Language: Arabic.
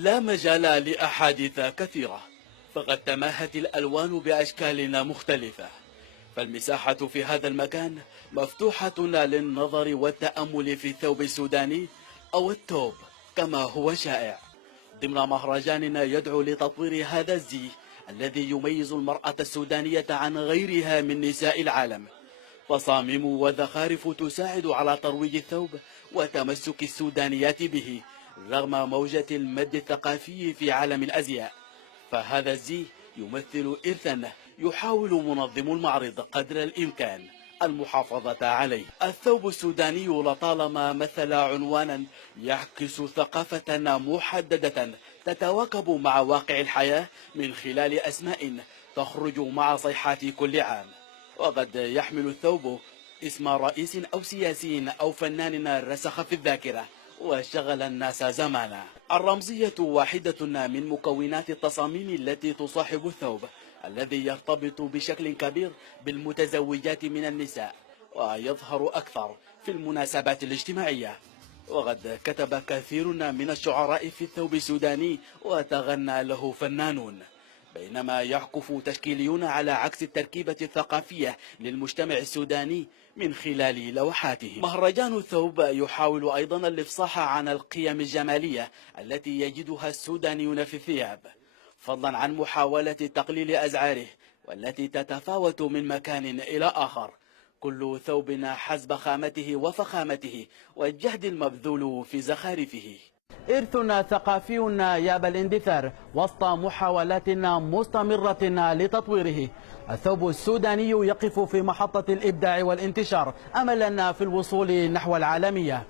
لا مجال لأحاديث كثيرة، فقد تماهت الألوان بأشكال مختلفة، فالمساحة في هذا المكان مفتوحة للنظر والتأمل في الثوب السوداني أو التوب كما هو شائع، ضمن مهرجاننا يدعو لتطوير هذا الزي الذي يميز المرأة السودانية عن غيرها من نساء العالم. تصاميم وزخارف تساعد على ترويج الثوب وتمسك السودانيات به رغم موجة المد الثقافي في عالم الأزياء، فهذا الزي يمثل إرثا يحاول منظم المعرض قدر الإمكان المحافظة عليه. الثوب السوداني لطالما مثل عنوانا يعكس ثقافة محددة تتواكب مع واقع الحياة من خلال أسماء تخرج مع صيحات كل عام، وقد يحمل الثوب اسم رئيس أو سياسي أو فنان رسخ في الذاكرة وشغل الناس زمانا. الرمزية واحدة من مكونات التصاميم التي تصاحب الثوب الذي يرتبط بشكل كبير بالمتزوجات من النساء ويظهر أكثر في المناسبات الاجتماعية، وقد كتب كثير من الشعراء في الثوب السوداني وتغنى له فنانون، بينما يعكف تشكيليون على عكس التركيبة الثقافية للمجتمع السوداني من خلال لوحاتهم. مهرجان الثوب يحاول أيضا الإفصاح عن القيم الجمالية التي يجدها السودانيون في الثياب، فضلا عن محاولة تقليل أسعاره والتي تتفاوت من مكان إلى آخر، كل ثوب حسب خامته وفخامته والجهد المبذول في زخارفه. إرثنا ثقافي ياب الاندثار وسط محاولات مستمرة لتطويره. الثوب السوداني يقف في محطة الإبداع والانتشار أملا في الوصول نحو العالمية.